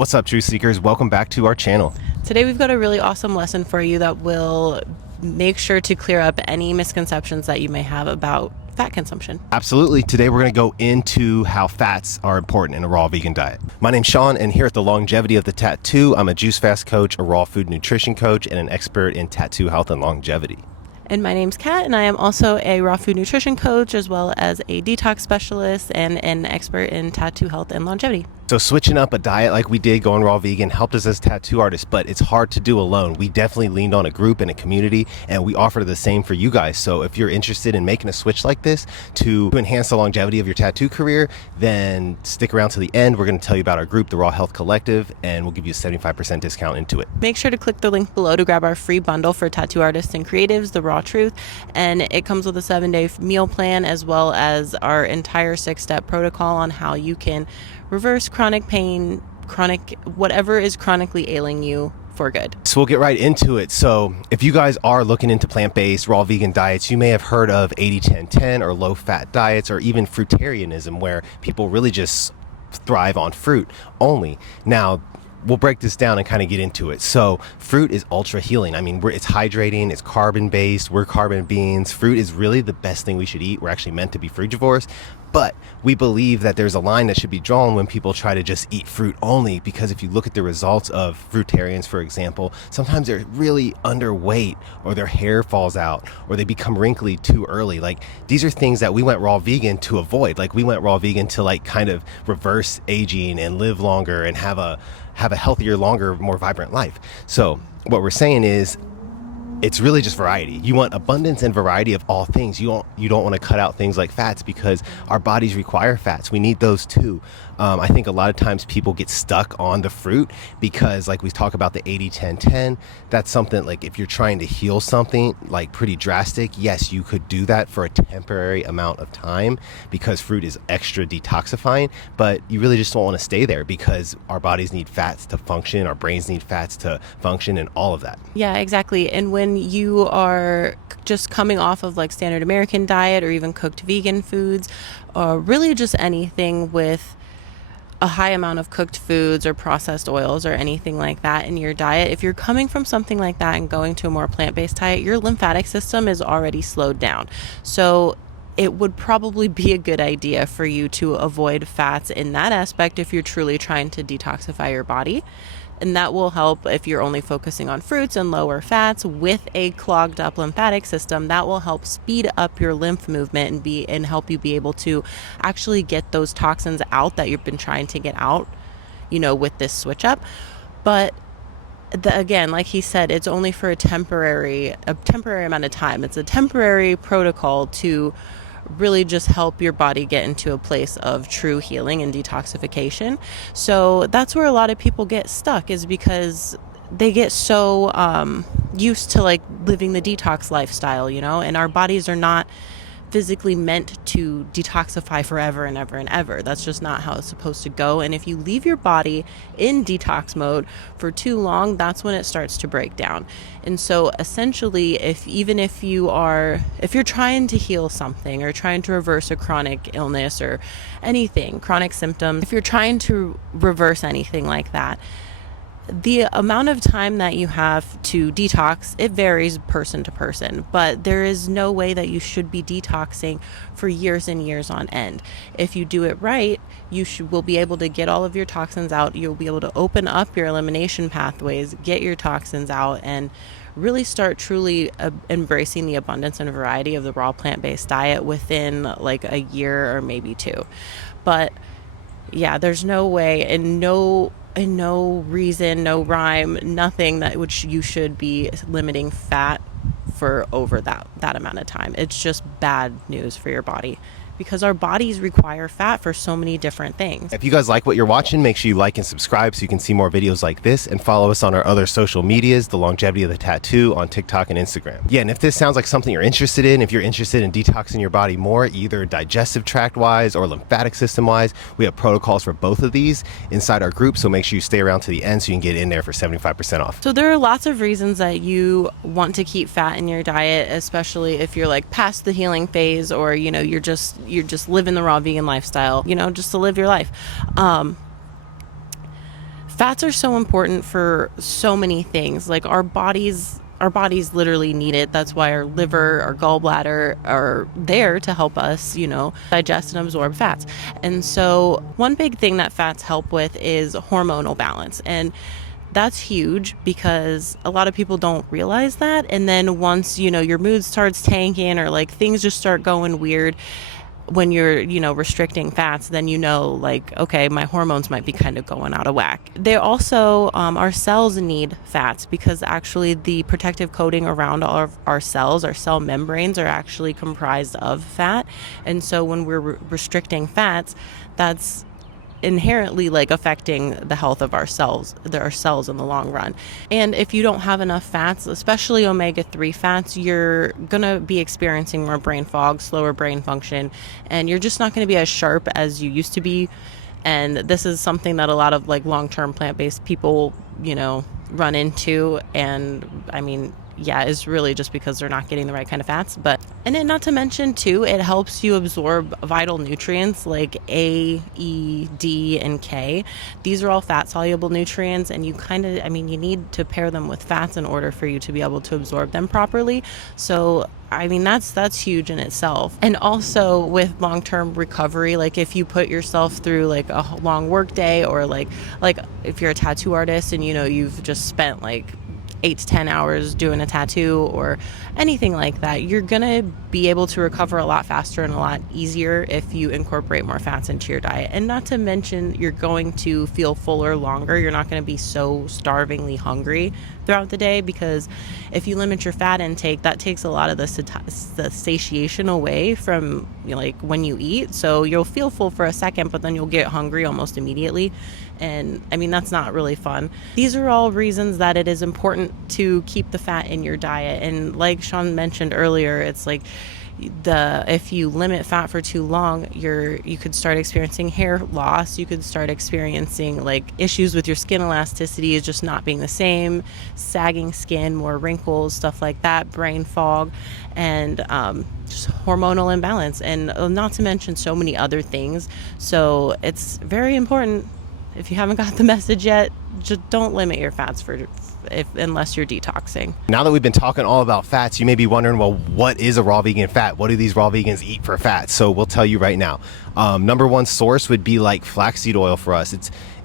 What's up, truth seekers? Welcome back to our channel. Today we've got a really awesome lesson for you that will make sure to clear up any misconceptions that you may have about fat consumption. Absolutely. Today we're going to go into how fats are important in a raw vegan diet. My name's Sean, and here at the Longevity of the Tattoo, I'm a juice fast coach, a raw food nutrition coach, and an expert in tattoo health and longevity. And my name's Kat, and I am also a raw food nutrition coach, as well as a detox specialist and an expert in tattoo health and longevity. So switching up a diet like we did, going raw vegan, helped us as tattoo artists, but it's hard to do alone. We definitely leaned on a group and a community, and we offer the same for you guys. So if you're interested in making a switch like this to enhance the longevity of your tattoo career, then stick around to the end. We're going to tell you about our group, the Raw Health Collective, and we'll give you a 75% discount into it. Make sure to click the link below to grab our free bundle for tattoo artists and creatives, the Raw Truth, and it comes with a 7-day meal plan, as well as our entire 6-step protocol on how you can reverse chronic pain, whatever is chronically ailing you for good. So we'll get right into it. So if you guys are looking into plant-based raw vegan diets, you may have heard of 80-10-10 or low-fat diets, or even fruitarianism, where people really just thrive on fruit only. Now, we'll break this down and kind of get into it. So fruit is ultra healing. I mean, it's hydrating, it's carbon based, we're carbon beings. Fruit is really the best thing we should eat. We're actually meant to be frugivores, but we believe that there's a line that should be drawn when people try to just eat fruit only, because if you look at the results of fruitarians, for example, sometimes they're really underweight, or their hair falls out, or they become wrinkly too early. Like, these are things that we went raw vegan to avoid. Like, we went raw vegan to like kind of reverse aging and live longer and have a healthier, longer, more vibrant life. So what we're saying is, it's really just variety. You want abundance and variety of all things. You don't want to cut out things like fats, because our bodies require fats. We need those too. I think a lot of times people get stuck on the fruit because, like, we talk about the 80-10-10. That's something like, if you're trying to heal something like pretty drastic, yes, you could do that for a temporary amount of time because fruit is extra detoxifying, but you really just don't want to stay there, because our bodies need fats to function, our brains need fats to function, and all of that. Yeah, exactly. And when you are just coming off of like standard American diet, or even cooked vegan foods, or really just anything with a high amount of cooked foods or processed oils or anything like that in your diet, if you're coming from something like that and going to a more plant-based diet, your lymphatic system is already slowed down. So it would probably be a good idea for you to avoid fats in that aspect if you're truly trying to detoxify your body. And that will help if you're only focusing on fruits and lower fats with a clogged up lymphatic system. That will help speed up your lymph movement and help you be able to actually get those toxins out that you've been trying to get out, with this switch up. But again, like he said, it's only for a temporary amount of time. It's a temporary protocol to really just help your body get into a place of true healing and detoxification. So that's where a lot of people get stuck, is because they get so used to like living the detox lifestyle, and our bodies are not physically meant to detoxify forever and ever and ever. That's just not how it's supposed to go. And if you leave your body in detox mode for too long, that's when it starts to break down. And so essentially, if you're trying to heal something, or trying to reverse a chronic illness or anything, chronic symptoms, if you're trying to reverse anything like that, the amount of time that you have to detox, it varies person to person, but there is no way that you should be detoxing for years and years on end. If you do it right, will be able to get all of your toxins out. You'll be able to open up your elimination pathways, get your toxins out, and really start truly embracing the abundance and variety of the raw plant-based diet within like a year or maybe 2. But yeah, there's no way and no reason, no rhyme, nothing that you should be limiting fat for over that amount of time. It's just bad news for your body, because our bodies require fat for so many different things. If you guys like what you're watching, make sure you like and subscribe so you can see more videos like this, and follow us on our other social medias, The Longevity of the Tattoo, on TikTok and Instagram. Yeah, and if this sounds like something you're interested in, if you're interested in detoxing your body more, either digestive tract wise or lymphatic system wise, we have protocols for both of these inside our group, so make sure you stay around to the end so you can get in there for 75% off. So there are lots of reasons that you want to keep fat in your diet, especially if you're like past the healing phase, or you're just living the raw vegan lifestyle, just to live your life. Fats are so important for so many things. Like our bodies literally need it. That's why our liver, our gallbladder are there to help us, digest and absorb fats. And so one big thing that fats help with is hormonal balance. And that's huge because a lot of people don't realize that. And then once, your mood starts tanking or like things just start going weird, when you're, restricting fats, then like, okay, my hormones might be kind of going out of whack. They also, our cells need fats because actually the protective coating around all of our cells, our cell membranes, are actually comprised of fat. And so when we're restricting fats, that's inherently like affecting the health of our cells in the long run. And if you don't have enough fats, especially omega-3 fats, you're gonna be experiencing more brain fog, slower brain function, and you're just not going to be as sharp as you used to be. And this is something that a lot of like long-term plant-based people run into. And I mean, yeah, is really just because they're not getting the right kind of fats. And then not to mention too, it helps you absorb vital nutrients like A, E, D, and K. These are all fat soluble nutrients, and you need to pair them with fats in order for you to be able to absorb them properly. So that's huge in itself. And also with long-term recovery, like if you put yourself through like a long work day, or like if you're a tattoo artist and you've just spent like 8 to 10 hours doing a tattoo or anything like that, you're gonna be able to recover a lot faster and a lot easier if you incorporate more fats into your diet. And not to mention, you're going to feel fuller longer. You're not going to be so starvingly hungry throughout the day, because if you limit your fat intake, that takes a lot of the satiation away from like when you eat. So you'll feel full for a second, but then you'll get hungry almost immediately. And that's not really fun. These are all reasons that it is important to keep the fat in your diet. And like Sean mentioned earlier, it's like if you limit fat for too long, you could start experiencing hair loss. You could start experiencing like issues with your skin elasticity is just not being the same, sagging skin, more wrinkles, stuff like that, brain fog, and just hormonal imbalance, and not to mention so many other things. So it's very important. If you haven't got the message yet, just don't limit your fats unless you're detoxing. Now that we've been talking all about fats, you may be wondering, well, what is a raw vegan fat? What do these raw vegans eat for fats? So we'll tell you right now. Number one source would be like flaxseed oil for us.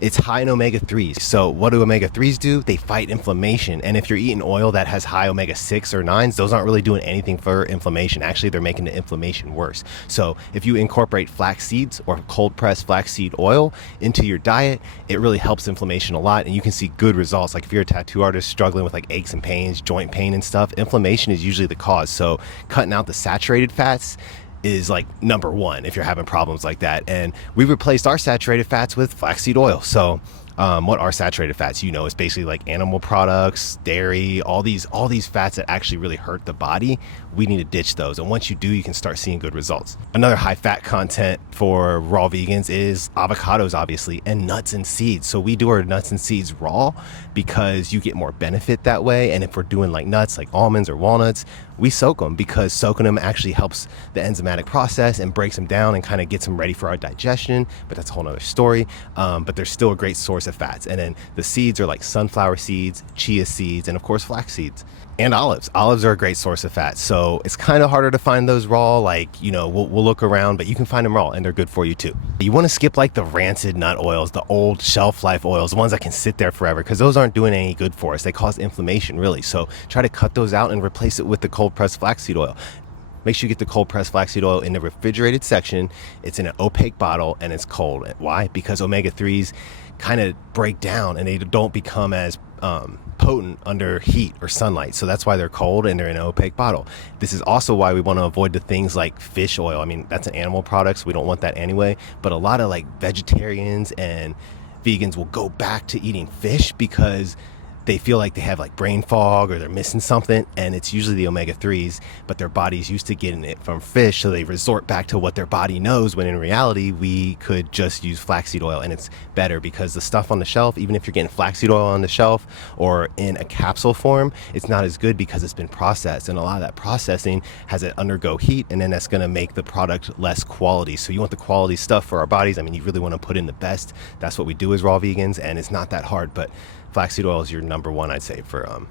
It's high in omega-3s. So what do omega-3s do? They fight inflammation. And if you're eating oil that has high omega-6 or 9s, those aren't really doing anything for inflammation. Actually, they're making the inflammation worse. So if you incorporate flax seeds or cold pressed flaxseed oil into your diet, it really helps inflammation a lot, and you can see good results. Like if you're a tattoo artist struggling with like aches and pains, joint pain and stuff, inflammation is usually the cause. So cutting out the saturated fats is like number one if you're having problems like that. And we replaced our saturated fats with flaxseed oil. So what are saturated fats? It's basically like animal products, dairy, all these fats that actually really hurt the body. We need to ditch those. And once you do, you can start seeing good results. Another high fat content for raw vegans is avocados, obviously, and nuts and seeds. So we do our nuts and seeds raw because you get more benefit that way. And if we're doing like nuts, like almonds or walnuts, we soak them because soaking them actually helps the enzymatic process and breaks them down and kind of gets them ready for our digestion. But that's a whole nother story. But they're still a great source of fats. And then the seeds are like sunflower seeds, chia seeds, and of course flax seeds. And olives. Olives are a great source of fat. So it's kind of harder to find those raw. Like, we'll look around, but you can find them raw and they're good for you too. You want to skip like the rancid nut oils, the old shelf life oils, the ones that can sit there forever, because those aren't doing any good for us. They cause inflammation really. So try to cut those out and replace it with the cold pressed flaxseed oil. Make sure you get the cold pressed flaxseed oil in the refrigerated section. It's in an opaque bottle and it's cold. Why? Because omega-3s kind of break down and they don't become as potent under heat or sunlight. So that's why they're cold and they're in an opaque bottle. This is also why we want to avoid the things like fish oil. I mean, that's an animal product, so we don't want that anyway. But a lot of like vegetarians and vegans will go back to eating fish because they feel like they have like brain fog or they're missing something, and it's usually the omega-3s, but their body's used to getting it from fish, so they resort back to what their body knows, when in reality we could just use flaxseed oil. And it's better because the stuff on the shelf, even if you're getting flaxseed oil on the shelf or in a capsule form, it's not as good because it's been processed, and a lot of that processing has it undergo heat, and then that's going to make the product less quality. So you want the quality stuff for our bodies. I mean, you really want to put in the best. That's what we do as raw vegans, and it's not that hard. But flaxseed oil is your number one, I'd say, for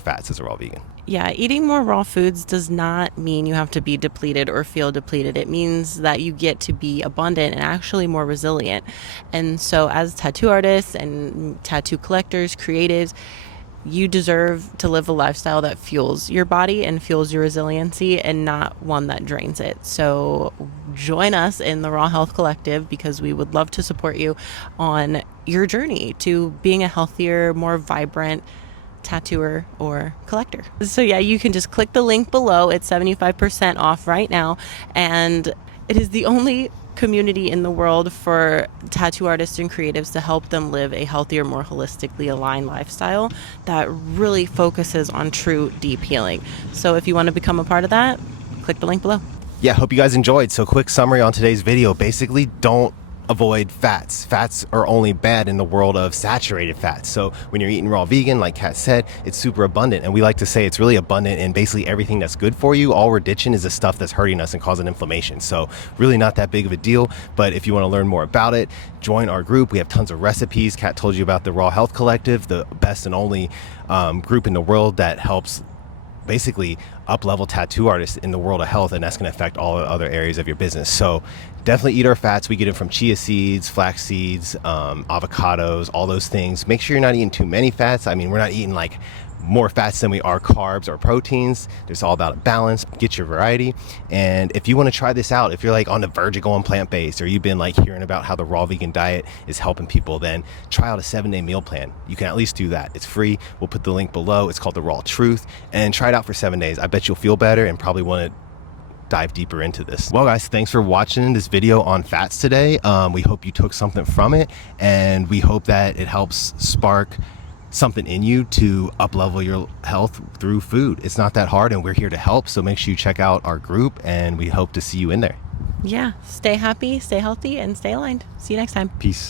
fats as a raw vegan. Yeah, eating more raw foods does not mean you have to be depleted or feel depleted. It means that you get to be abundant and actually more resilient. And so as tattoo artists and tattoo collectors, creatives, you deserve to live a lifestyle that fuels your body and fuels your resiliency, and not one that drains it. So join us in the Raw Health Collective, because we would love to support you on your journey to being a healthier, more vibrant tattooer or collector. So yeah, you can just click the link below. It's 75% off right now, and it is the only community in the world for tattoo artists and creatives to help them live a healthier, more holistically aligned lifestyle that really focuses on true deep healing. So if you want to become a part of that, click the link below. Yeah, hope you guys enjoyed. So quick summary on today's video. Basically, don't avoid fats. Fats are only bad in the world of saturated fats. So when you're eating raw vegan, like Kat said, it's super abundant. And we like to say it's really abundant in basically everything that's good for you. All we're ditching is the stuff that's hurting us and causing inflammation. So really not that big of a deal. But if you want to learn more about it, join our group. We have tons of recipes. Kat told you about the Raw Health Collective, the best and only group in the world that helps basically up-level tattoo artists in the world of health, and that's going to affect all the other areas of your business. So definitely eat our fats. We get it from chia seeds, flax seeds, avocados, all those things. Make sure you're not eating too many fats. I mean, we're not eating like more fats than we are carbs or proteins. It's all about a balance. Get your variety. And if you want to try this out, if you're like on the verge of going plant-based, or you've been like hearing about how the raw vegan diet is helping people, then try out a 7-day meal plan. You can at least do that. It's free. We'll put the link below. It's called The Raw Truth, and try it out for 7 days. I bet you'll feel better and probably want to dive deeper into this. Well guys, thanks for watching this video on fats today. We hope you took something from it, and we hope that it helps spark something in you to up-level your health through food. It's not that hard, and we're here to help. So make sure you check out our group, and we hope to see you in there. Yeah, stay happy, stay healthy, and stay aligned. See you next time. Peace.